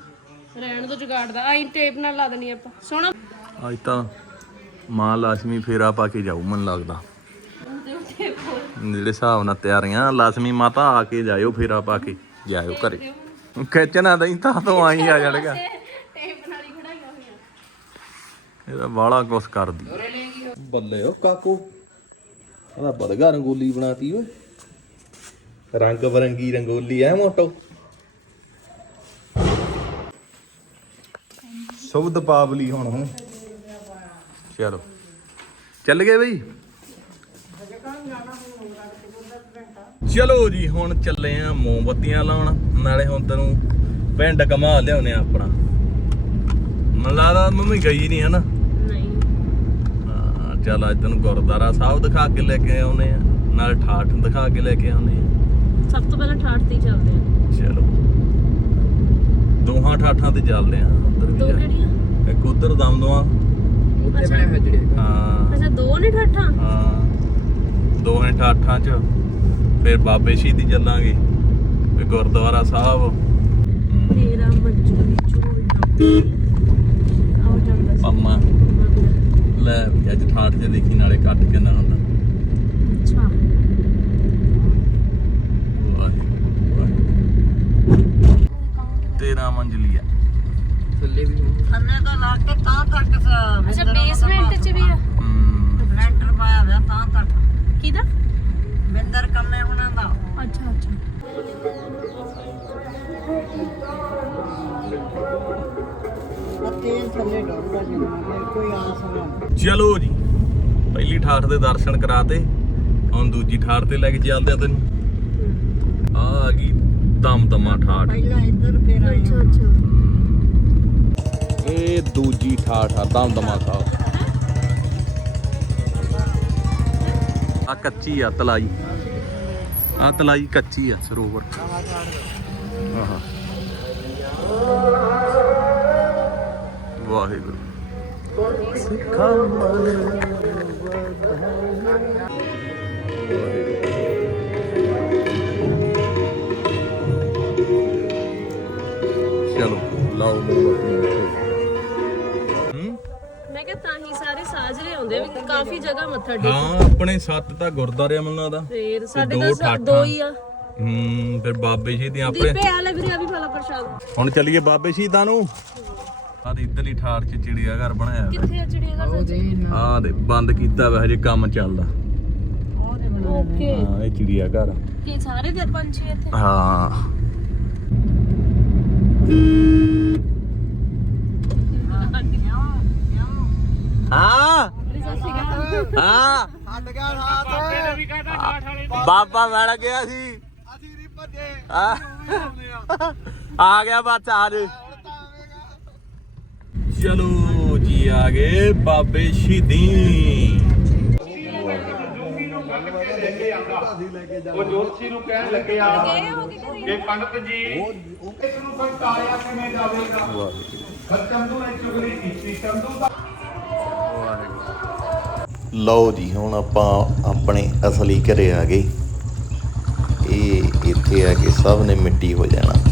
ਰਹਿਣ ਦੋ ਚਗਾੜ ਦਾ। ਐਂ ਟੇਪ ਨਾਲ ਲਾ ਦੇਣੀ ਆਪਾਂ। ਸੋਹਣਾ। ਅੱਜ ਤਾਂ ਮਾਂ ਲਾਸ਼ਮੀ ਫੇਰਾ ਪਾ ਕੇ ਜਾਊ ਮੈਨੂੰ ਲੱਗਦਾ। ਟੇਪ ਹੋਰ ਜਿਹੜੇ ਹਿਸਾਬ ਨਾਲ ਤਿਆਰੀਆਂ ਲਾਜ਼ਮੀ ਮਾਤਾ ਆ ਕੇ ਜਾਇਓ ਫੇਰਾ ਪਾ ਕੇ। ਜਾਇਓ ਘਰੇ। ਖਿੱਚਣਾ ਨਹੀਂ ਤਾਂ ਤੋਂ ਆਈ ਆ ਜਾਣਗਾ ਟੇਪ ਨਾਲ ਹੀ ਖੜਾਈਆਂ ਹੋਈਆਂ ਇਹਦਾ ਬਾਲਾ ਕੁਛ ਕਰਦੀ। ਬੱਲੇ ਓ ਕਾਕੂ ਆਹ ਬਦਗਾ ਰੰਗੋਲੀ ਬਣਾਤੀ ਓਏ। ਰੰਗ ਬਰੰਗੀ ਰੰਗੋਲੀ ਐ ਮੋਟੋ। ਸ਼ਬਦ ਪਾਵਲੀ ਹੁਣ ਹੁਣ। ਚਲੋ। ਚੱਲ ਗਏ ਬਈ। ਚਲੋ ਜੀ ਹੁਣ ਚੱਲੇ ਆ ਮੋਮਬੱਤੀਆਂ ਲਾਉਣ। ਨਾਲੇ ਹੁਣ ਤੈਨੂੰ ਪਿੰਡ ਕਮਾ ਲਿਆਉਨੇ ਆ ਆਪਣਾ। ਮੈਨੂੰ ਲੱਗਦਾ ਮੰਮੀ ਗਈ ਨਹੀਂ ਹਨਾ। ਹਾਂ, ਚੱਲ ਅੱਜ ਤੈਨੂੰ ਗੁਰਦੁਆਰਾ ਸਾਹਿਬ ਦਿਖਾ ਕੇ ਲੈ ਕੇ ਆਉਨੇ ਆ ਨਾਲ ਠਾਠ ਦਿਖਾ ਕੇ ਲੈ ਕੇ ਆਉਨੇ ਆ। ਸਭ ਤੋਂ ਪਹਿਲਾਂ ਠਾਠ ਤੇ ਚੱਲਦੇ ਆ। ਚਲੋ। ਦੋਹਾਂ ਠਾਠਾਂ ਤੇ ਚੱਲਦੇ ਆ ਉੱਧਰ ਵੀ ਦੋ ਕਿਹੜੀਆਂ? ਇੱਕ ਉਧਰ ਦਮਦਮਾ। ਉੱਥੇ ਬਣੇ ਹੋਏ ਜਿਹੜੇ ਹਾਂ। ਅੱਛਾ ਦੋ ਨੇ ਠਾਠਾਂ? ਹਾਂ। ਦੋਹਾਂ ਠਾਠਾਂ ਚ। ਫਿਰ ਬਾਬੇ ਸ਼ਹੀਦੀ ਚੱਲਾਂਗੇ। ਫਿਰ ਗੁਰਦੁਆਰਾ ਸਾਹਿਬ। ਤੇਰਾ ਮਜੂਰੀ ਚੋਰੀ ਆਉ ਜਾਂਦਾ ਸੀ ਪੰਮਾ ਲੈ ਅੱਜ ਠਾਠ ਜੇ ਦੇਖੀ ਨਾਲੇ ਕੱਟ ਕੇ ਨਾ ਹੁੰਦਾ ਅੱਛਾ। ਤੇਰਾਂ ਮੰਜ਼ਲੀ ਆ। ਥੱਲੇ ਵੀ। ਥੱਲੇ ਤੋਂ ਲਾ ਕੇ ਤਾਂ ਤੱਕ ਸ- ਅੱਛਾ ਬੇਸਮੈਂਟ 'ਚ ਵੀ ਆ। ਹਮ, ਲੈਂਟਰ ਪਾਇਆ ਹੋਇਆ ਤਾਂ ਤੱਕ। ਕਿਹਦਾ? ਬਿੰਦਰ ਕੰਮੇ ਉਹਨਾਂ ਦਾ। ਅੱਛਾ ਅੱਛਾ। ਕੋਈ ਆਸ ਨਾ ਚਲੋ ਜੀ ਪਹਿਲੀ ਠਾਠ ਦੇ ਦਰਸ਼ਨ ਕਰਾਤੇ ਹੁਣ ਦੂਜੀ ਠਾਠ ਤੇ ਲੈ ਕੇ ਚੱਲਦੇ ਆ ਤੈਨੂੰ। ਆ ਆ ਗਈ ਦਮਦਮਾ ਠਾਠ। ਪਹਿਲਾਂ ਇੱਧਰ ਫੇਰ ਆਏ ਅੱਛਾ ਅੱਛਾ। ਇਹ ਦੂਜੀ ਠਾਠ ਆ ਦਮਦਮਾ ਸਾਹਿਬ ਆ ਕੱਚੀ ਆ ਤਲਾਈ। ਆ ਤਲਾਈ ਕੱਚੀ ਆ ਸਰੋਵਰ। ਆਹਾ। ਵਾਹਿਗੁਰੂ। ਸਿੱਖਾਂ ਚਲੋ ਲਾਓ ਮੋਮਬੱਤੀ ਮੈਂ ਕਿਹਾ ਤਾਂ ਹੀ ਸਾਰੇ ਸਾਜਰੇ ਆਉਂਦੇ ਵੀ ਕਾਫੀ ਜਗ੍ਹਾ ਮੱਥਾ ਟੇਕ ਹਾਂ ਆਪਣੇ ਸੱਤ ਤਾਂ ਗੁਰਦਾਰੇ ਮੈਨੂੰ ਲੱਗਦਾ ਫੇਰ ਸਾਡੇ ਦੋ ਤਾਂ ਠਾਠਾਂ। ਦੋ ਹੀ ਆ। ਹੂੰ ਫਿਰ ਬਾਬੇ ਜੀ ਦੀਆਂ ਆਪਣੇ ਦੀਪੇ ਆ ਲੈ ਵੀਰੇ ਆ ਵੀ ਫਲਾ ਪ੍ਰਸ਼ਾਦ। ਹੁਣ ਚੱਲੀਏ ਬਾਬੇ ਸ਼ਹੀਦਾਂ ਨੂੰ। ਆ ਤੇ ਇਧਰਲੀ ਠਾੜ ਚ ਚਿੜੀਆ ਘਰ ਬਣਾਇਆ ਹੋਇਆ। ਕਿੱਥੇ ਆ ਚਿੜੀਆ ਘਰ ਉਹਦੇ ਨਾਲ ਆਹ ਦੇ ਬੰਦ ਕੀਤਾ ਵਾ ਹਜੇ ਕੰਮ ਚੱਲਦਾ। ਓਕੇ ਹਾਂ। ਇਹ ਚਿੜੀਆ ਘਰ। ਕੀ ਸਾਰੇ ਦੇ ਪੰਛੀ ਇੱਥੇ? ਹਾਂ। ਹਾਂ। ਹਾਂ। ਹਟ ਗਿਆ ਸਾਥ ਬਾਬਾ ਮਿਲ ਗਿਆ ਸੀ। ਅਸੀਂ ਨਹੀਂ ਭੱਜੇ। ਹਾਂ। ਆ ਗਿਆ ਬੱਚਾ ਆ ਜੀ। ਚਲੋ ਜੀ ਆ ਗਏ ਬਾਬੇ ਸ਼ਹੀਦੀ। ਉਹ ਜੋਤਸ਼ੀ ਨੂੰ ਕਹਿਣ ਲੱਗਿਆ ਕਿ ਪੰਡਤ ਜੀ ਇਸ ਨੂੰ ਕੰਟਾਲਿਆ ਕਿਵੇਂ ਜਾਵੇਗਾ? ਫਿਰ ਚੰਦੂ ਨੇ ਚੁਗਲੀ ਕੀਤੀ ਚੰਦੂ ਦਾ ਲਓ ਜੀ ਹੁਣ ਆਪਾਂ ਆਪਣੇ ਅਸਲੀ ਘਰੇ ਆ ਗਏ। ਇਹ ਇੱਥੇ ਆ ਕੇ ਸਭ ਨੇ ਮਿੱਟੀ ਹੋ ਜਾਣਾ।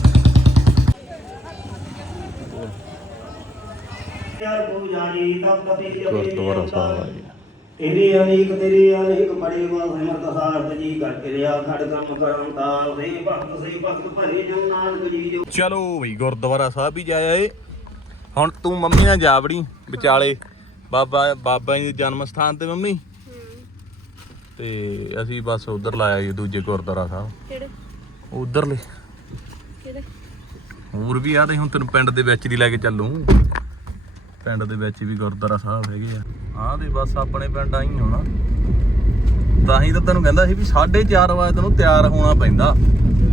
ਗੁਰਦੁਆਰਾ ਸਾਹਿਬ ਆ ਜੀ। ਤੇਰੀ ਅਨੇਕ ਤੇਰੀ ਅਨੇਕ ਬੜੇ ਵਾਹ ਹਿਮਤ ਸਾਰਤ ਜੀ ਕਰਕੇ ਲਿਆ। ਖੜ ਕੰਮ ਕਰਨ ਦਾ ਸੇ ਭਗਤ ਸੇ ਭਗਤ ਭਰੇ ਜਨ ਨਾਨਕ ਜੀ ਜੋ। ਚਲੋ ਬਈ ਗੁਰਦੁਆਰਾ ਸਾਹਿਬ ਵੀ ਜਾਇਆ ਏ। ਹੁਣ ਤੂੰ ਮੰਮੀ ਨਾਲ ਜਾ ਵੜੀ ਵਿਚਾਲੇ। ਬਾਬਾ ਬਾਬਾ ਜੀ ਦੇ ਜਨਮ ਸਥਾਨ ਤੇ ਮੰਮੀ? ਤੇ ਅਸੀਂ ਬਸ ਉਧਰ ਲਾਇਆ ਜੀ ਦੂਜੇ ਗੁਰਦੁਆਰਾ ਸਾਹਿਬ। ਕਿਹੜੇ? ਉਧਰਲੇ। ਕਿਹੜੇ? ਹੋਰ ਵੀ ਆ ਤੇ ਹੁਣ ਤੈਨੂੰ ਪਿੰਡ ਦੇ ਵਿੱਚ ਦੀ ਲੈ ਕੇ ਚੱਲੂ। ਪਿੰਡ ਦੇ ਵਿੱਚ ਵੀ ਗੁਰਦੁਆਰਾ ਸਾਹਿਬ ਹੈਗੇ ਆ। ਆਹ ਦੇ ਬਸ ਆਪਣੇ ਪਿੰਡ ਆਈ ਹੋਣਾ ਤਾਂ ਹੀ ਤਾਂ ਤੈਨੂੰ ਕਹਿੰਦਾ ਸੀ ਵੀ 4:30 ਵਜੇ ਤੈਨੂੰ ਤਿਆਰ ਹੋਣਾ ਪੈਂਦਾ।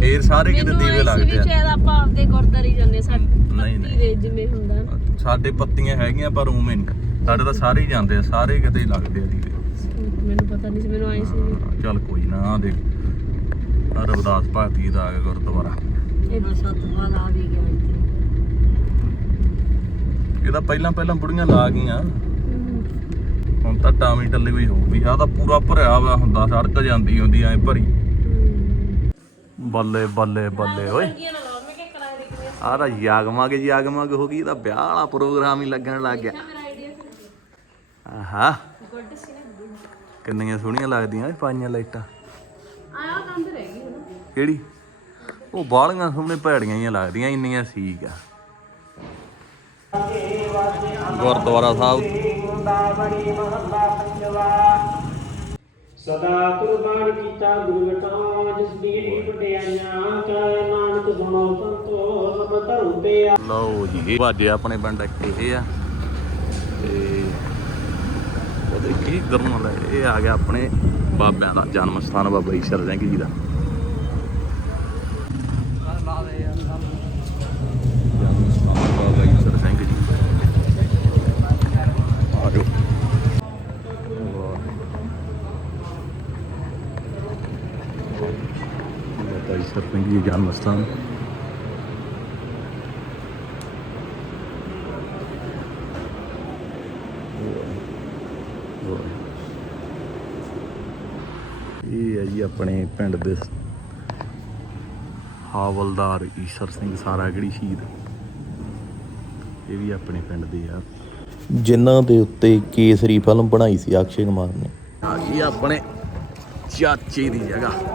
ਫੇਰ ਸਾਰੇ ਕਿਤੇ ਦੀਵੇ ਲੱਗਦੇ ਆ। ਸ਼ਾਇਦ ਆਪਾਂ ਆਪਦੇ ਗੁਰਦਾਰੇ ਜਾਂਦੇ ਸਾਡੇ ਨਹੀਂ, ਨਹੀਂ। ਦੇ ਜਿਵੇਂ ਹੁੰਦਾ ਨਾ। ਸਾਡੇ ਪੱਤੀਆਂ ਹੈਗੀਆਂ ਪਰ ਉਵੇਂ ਨਹੀਂ। ਸਾਡੇ ਤਾਂ ਸਾਰੇ ਹੀ ਜਾਂਦੇ ਆ ਸਾਰੇ ਕਿਤੇ ਹੀ ਲੱਗਦੇ ਆ ਦੀਵੇ। ਮੈਨੂੰ ਪਤਾ ਨਹੀਂ ਸੀ ਮੈਨੂੰ ਆਈ ਸੀ। ਵੀ ਚੱਲ ਕੋਈ ਨਾ ਆ ਦੇਖ। ਰਵਿਦਾਸ ਭਾਰਤੀ ਦਾ ਗੁਰਦੁਆਰਾ। ਇਹਨਾਂ ਸਤਵਾਲ ਆ ਵੀ ਗਿਆ। ਇਹ ਤਾਂ ਪਹਿਲਾਂ ਪਹਿਲਾਂ ਬੁੜੀਆਂ ਲਾ ਗਈਆਂ। ਹੁਣ ਤਾਂ ਟਾਵੀ ਟੱਲੇ ਵੀ ਹੋ ਗਈ ਆ ਤਾਂ ਪੂਰਾ ਭਰਿਆ ਵਾ ਹੁੰਦਾ ਸੜਕ ਜਾਂਦੀ ਹੁੰਦੀ ਐ ਭਰੀ। ਬੱਲੇ ਬੱਲੇ ਬੱਲੇ ਓਏ। ਆ ਤਾਂ ਯਾਗਮਗ ਯਾਗਮਗ ਹੋ ਗਈ ਇਹ ਤਾਂ ਵਿਆਹ ਵਾਲਾ ਪ੍ਰੋਗਰਾਮ ਹੀ ਲੱਗਣ ਲੱਗ ਗਿਆ। ਆਹਾ। ਕਿੰਨੀਆਂ ਸੋਹਣੀਆਂ ਲੱਗਦੀਆਂ ਏ ਪਾਈਆਂ ਲਾਈਟਾਂ। ਆਇਆ ਕੰਧ ਰਹਿ ਗਈ ਕਿਹੜੀ? ਉਹ ਬਾਲੀਆਂ ਸਾਹਮਣੇ ਭੈੜੀਆਂ ਹੀ ਲੱਗਦੀਆਂ ਇੰਨੀਆਂ ਠੀਕ ਆ। ਗੁਰਦੁਆਰਾ ਸਾਹਿਬ। ਸਦਾ ਕੁਰਬਾਨ ਕੀਤਾ ਗੁਰੂ ਵਿਟਾਂ ਜਿਸ ਦੀ ਵਡਿਆਈਆਂ ਕੈ ਨਾਨਕ ਸੁਣੋ ਸੰਤੋ ਸਭ ਧਰਮ ਤੇ ਲਓ ਜੀ ਇਹ ਵਾਜੇ ਆਪਣੇ ਪਿੰਡ ਇਹ ਆ। ਤੇ ਉਹਦੇ ਕੀ ਕਰਨ ਲੈ ਇਹ ਆ ਗਿਆ ਆਪਣੇ ਬਾਬਿਆਂ ਦਾ ਜਨਮ ਸਥਾਨ ਬਾਬਾ ਈਸ਼ਰ ਸਿੰਘ ਜੀ ਦਾ ਜਨਮ ਸਥਾਨ ਬਾਬਾ ਈਸ਼ਰ ਸਿੰਘ ਜੀ ਆ ਜਾਓ ਬਾਬਾ ਜੀ ਦਾ ਜਨਮ ਸਥਾਨ ਇਹ ਹੈ ਜੀ ਆਪਣੇ ਪਿੰਡ ਦੇ ਹਾਵਲਦਾਰ ਈਸ਼ਰ ਸਿੰਘ ਸਾਰਾਗੜੀ ਸ਼ਹੀਦ। ਇਹ ਵੀ ਆਪਣੇ ਪਿੰਡ ਦੇ ਆ। ਜਿਨ੍ਹਾਂ ਦੇ ਉੱਤੇ ਕੇਸਰੀ ਫਿਲਮ ਬਣਾਈ ਸੀ ਅਕਸ਼ੇ ਕੁਮਾਰ ਨੇ। ਆ ਗਈ ਆਪਣੇ ਚਾਚੇ ਦੀ ਜਗ੍ਹਾ।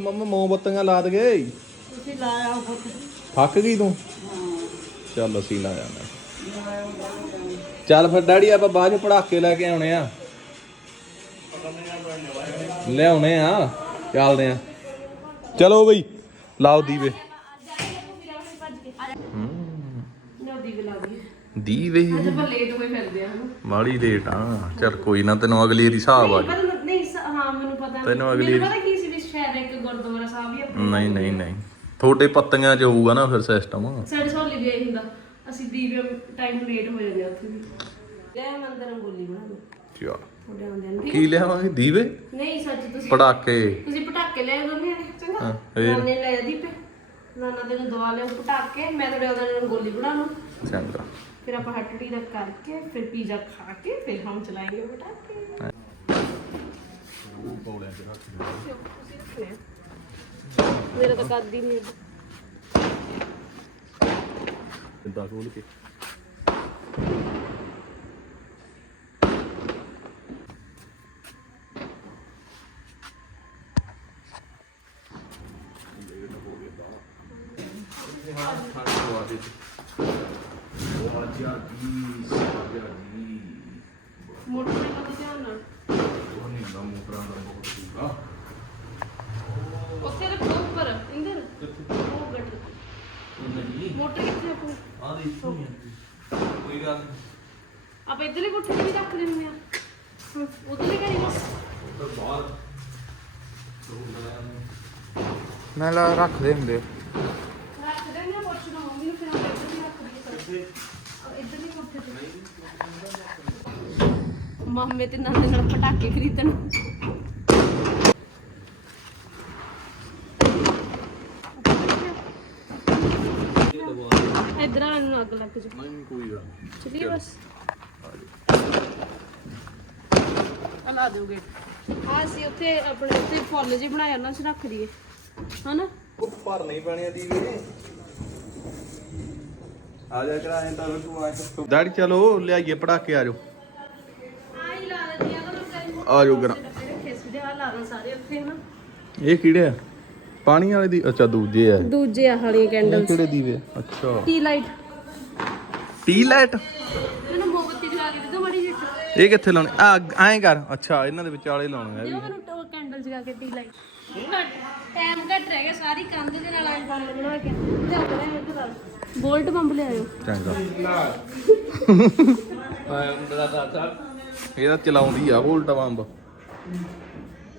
ਮੰਮਾ ਮੋਮਬੱਤੀਆਂ ਲਾ ਦਗੇ। ਤੁਸੀਂ ਲਾਇਆ ਪੁੱਤ ਥੱਕ ਗਈ ਤੂੰ? ਚੱਲ ਅਸੀਂ ਲਾ ਜਾਣਾ ਚੱਲ ਫਿਰ ਡੈਡੀ ਆਪਾਂ ਬਾਅਦ ਚ ਪੜਾਕੇ ਲੈ ਕੇ ਆਉਣੇ ਆ। ਲਿਆਉਣੇ ਆ। ਚੱਲਦੇ ਆ। ਚਲੋ ਬਈ ਲਾਓ ਦੀਵੇ। ਦੀਵੇ ਅੱਜ ਆਪਾਂ ਲੇਟ ਹੋਏ ਫਿਰਦੇ ਆ ਹਨਾ। ਮਾੜੀ ਲੇਟ ਆ। ਚੱਲ ਕੋਈ ਨਾ ਤੈਨੂੰ ਅਗਲੀ ਵਾਰੀ ਹਿਸਾਬ ਆ ਨਹੀਂ ਹਾਂ ਮੈਨੂੰ ਪਤਾ। ਤੈਨੂੰ ਅਗਲੀ- ਮੈਨੂੰ ਪਤਾ ਕੀ ਸੀ ਵੀ ਸ਼ਾਇਦ ਇੱਕ ਗੁਰਦੁਆਰਾ ਸਾਹਿਬ ਹੀ ਆਪਣਾ ਨਹੀਂ ਨਹੀਂ ਨਹੀਂ। ਥੋੜੇ ਪੱਤੀਆਂ 'ਚ ਹੋਊਗਾ ਨਾ ਫਿਰ ਸਿਸਟਮ ਸਾਡੇ ਸਹੌਲੀ ਵੀ ਇਹੀ ਹੁੰਦਾ। ਅਸੀਂ ਦੀਵੇ ਟਾਈਮ ਲੇਟ ਹੋ ਜਾਂਦੇ ਆ ਉੱਥੇ ਵੀ। ਲੈ ਮੰਦਰ ਰੰਗੋਲੀ ਬਣਾ ਦੋ। ਚਲ ਤੁਹਾਡੇ ਆਉਂਦੇ ਨੂੰ ਠੀਕ ਕੀ ਲਿਆਵਾਂਗੇ? ਦੀਵੇ? ਨਹੀਂ ਸੱਚ ਤੁਸੀਂ ਪੜਾਕੇ ਤੁਸੀਂ ਪਟਾਕੇ ਲੈ ਦੋ ਨੇ ਚੰਗਾ? ਹਾਂ, ਫੇਰ? ਨਾਨੇ ਲੈ ਦੀਪੇ। ਨਾਨਾ ਤੈਨੂੰ ਦਵਾ ਲਿਓ ਪਟਾਕੇ ਮੈਂ ਤੁਹਾਡੇ ਆਉਂਦੇ ਨੂੰ ਰੰਗੋਲੀ ਬਣਾ ਲਵਾਂ ਚੰਗਾ। ਫਿਰ ਆਪਾਂ ਹੱਟੜੀ ਦਾ ਕਰਕੇ ਫਿਰ ਪੀਜ਼ਾ ਖਾ ਕੇ ਫਿਰ ਹਮ ਚਲਾਏਂਗੇ ਪਟਾਕੇ। ਉਹ ਬੋਲਿਆ ਮੇਰਾ ਤਾਂ ਕਰਦੀ ਨਹੀਂ ਕਿੱਦਾਂ ਖੋਲ ਕੇ ਹਾਂ ਹਾਂ ਹਾਂ ਜੀ ਮੈਂ ਲਾ ਰੱਖਦੇ ਹੁੰਦੇ ਰੱਖ ਦਿੰਦੇ ਆ ਪੁੱਛ ਲਓ ਮੰਮੀ ਨੂੰ ਫਿਰ ਆਪਾਂ ਇੱਧਰ ਵੀ ਰੱਖ ਦਈਏ ਸਭ। ਇੱਧਰਲੇ ਕੋਠੇ ਤੇ। ਮਾਮੇ ਤੇ ਨਾਨੇ ਨਾਲ ਪਟਾਕੇ ਖਰੀਦਣ। ਇਧਰ ਆ ਨੂੰ ਅੱਗ ਲੱਗ ਜਾ ਨਹੀਂ ਕੋਈ ਗੱਲ। ਚਲਿਏ ਬਸ। ਅਲਾ ਦੋਗੇ ਆ ਅਸੀਂ ਉੱਥੇ ਆਪਣੇ ਉੱਥੇ ਫੁੱਲ ਜੀ ਬਣਾਏ ਉਹਨਾਂ 'ਚ ਰੱਖ ਦਈਏ। ਹਨਾ? ਉਹ ਭਰਨੇ ਹੀ ਪੈਣੇ ਆ ਦੀਵੇ ਆ ਜਾ ਕਰਾ ਐਂ ਤਾਂ ਫਿਰ ਤੂੰ ਆਏ ਡੈਡੀ ਚਲੋ ਲਿਆਈਏ ਪੜਾਕੇ ਆ ਜਾਓ। ਆਈ ਲਾ ਦਿੰਦੀ ਆ ਤਾਂ ਮੈਂ ਕਰੀ ਆ ਜਾਓ ਕਰਾ। ਰੱਖੇ ਸੀ ਆ ਲਾ ਦਾਂ ਸਾਰੇ ਉੱਥੇ ਨਾ ਇਹ ਕਿਹੜੇ ਆ? ਪਾਣੀ ਵਾਲੇ ਦੀ ਅੱਛਾ ਦੂਜੇ ਆ। ਦੂਜੇ ਆ ਵਾਲੀਆਂ ਇਹ ਕੈਂਡਲ ਕਿਹੜੇ ਦੀਵੇ ਅੱਛਾ। ਟੀ ਲਾਈਟ ਟੀ ਲਾਈਟ ਮੈਨੂੰ ਮੋਮਬੱਤੀ ਜਗਾ ਕੇ ਦੇ ਦਿਓ ਬੜੀ ਜਿਹੀ। ਇਹ ਕਿੱਥੇ ਲਾਉਣੇ? ਆ ਐਂ ਕਰ। ਅੱਛਾ ਇਹਨਾਂ ਦੇ ਵਿਚਾਲੇ ਲਾਉਣੇ ਆ। ਦਿਓ ਮੈਨੂੰ ਟੋ ਕੈਂਡਲ ਜਗਾ ਕੇ ਟੀ ਲਾਈਟ ਟਾਈਮ ਘੱਟ ਰਹਿ ਗਿਆ ਸਾਰੀ ਕੰਧ ਦੇ ਨਾਲ ਆਈ ਬੰਦ ਬਣਾ ਕੇ। ਲਿਆ ਕਰਾਂ ਇੱਧਰ ਆ ਬੋਲਟ ਬੰਬ ਲਿਆਇਓ ਚੰਗਾ। ਇਹਦਾ ਚਲਾਉਂਦੀ ਆ ਉਲਟਾ ਬੰਬ।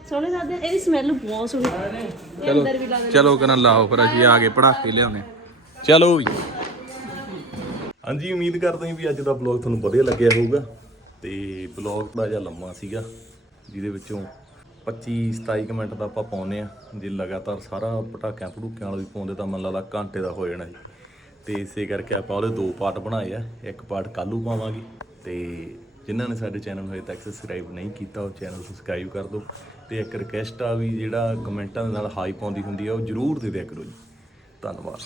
ਸੋਹਣੇ ਲੱਗਦੇ ਇਹਦੀ ਸਮੈਲ ਬਹੁਤ ਸੋਹਣੀ। ਇਹ ਚਲੋ ਅੰਦਰ ਵੀ ਲਾ ਦੇਣਾ। ਚਲੋ ਕਰਨ ਲਾਓ ਫਿਰ ਅਸੀਂ ਆ ਕੇ ਪੜਾਕੇ ਲਿਆਉਣੇ ਚਲੋ ਵੀ। ਹਾਂਜੀ ਉਮੀਦ ਕਰਦੇ ਹਾਂ ਵੀ ਅੱਜ ਦਾ ਬਲੌਗ ਤੁਹਾਨੂੰ ਵਧੀਆ ਲੱਗਿਆ ਹੋਊਗਾ। ਤੇ ਬਲੌਗ ਦਾ ਜਿਹਾ ਲੰਮਾ ਸੀਗਾ ਜਿਹਦੇ ਵਿੱਚੋਂ 25 27 ਕੁ ਮਿੰਟ ਦਾ ਆਪਾਂ ਪਾਉਨੇ ਆ ਜੇ ਲਗਾਤਾਰ ਸਾਰਾ ਪਟਾਕਿਆਂ ਪਟੂਕਿਆਂ ਵਾਲਾ ਵੀ ਪਾਉਂਦੇ ਤਾਂ ਮੈਨੂੰ ਲੱਗਦਾ ਘੰਟੇ ਦਾ ਹੋ ਜਾਣਾ ਜੀ। ਤੇ ਇਸੇ ਕਰਕੇ ਆਪਾਂ ਉਹਦੇ ਦੋ ਪਾਰਟ ਬਣਾਏ ਆ। ਇੱਕ ਪਾਰਟ ਕੱਲੂ ਪਾਵਾਂਗੇ। ਤੇ ਜਿਨ੍ਹਾਂ ਨੇ ਸਾਡੇ ਚੈਨਲ ਨੂੰ ਹਜੇ ਤੱਕ ਸਬਸਕ੍ਰਾਈਬ ਨਹੀਂ ਕੀਤਾ, ਉਹ ਚੈਨਲ ਸਬਸਕ੍ਰਾਈਬ ਕਰ ਦਿਓ। ਤੇ ਇੱਕ ਰਿਕਵੈਸਟ ਆ ਵੀ ਜਿਹੜਾ ਕਮੈਂਟਾਂ ਦੇ ਨਾਲ ਹਾਈ ਪਾਉਂਦੀ ਹੁੰਦੀ ਆ, ਉਹ ਜਰੂਰ ਦੇ ਦਿਆ ਕਰੋ ਜੀ। ਧੰਨਵਾਦ।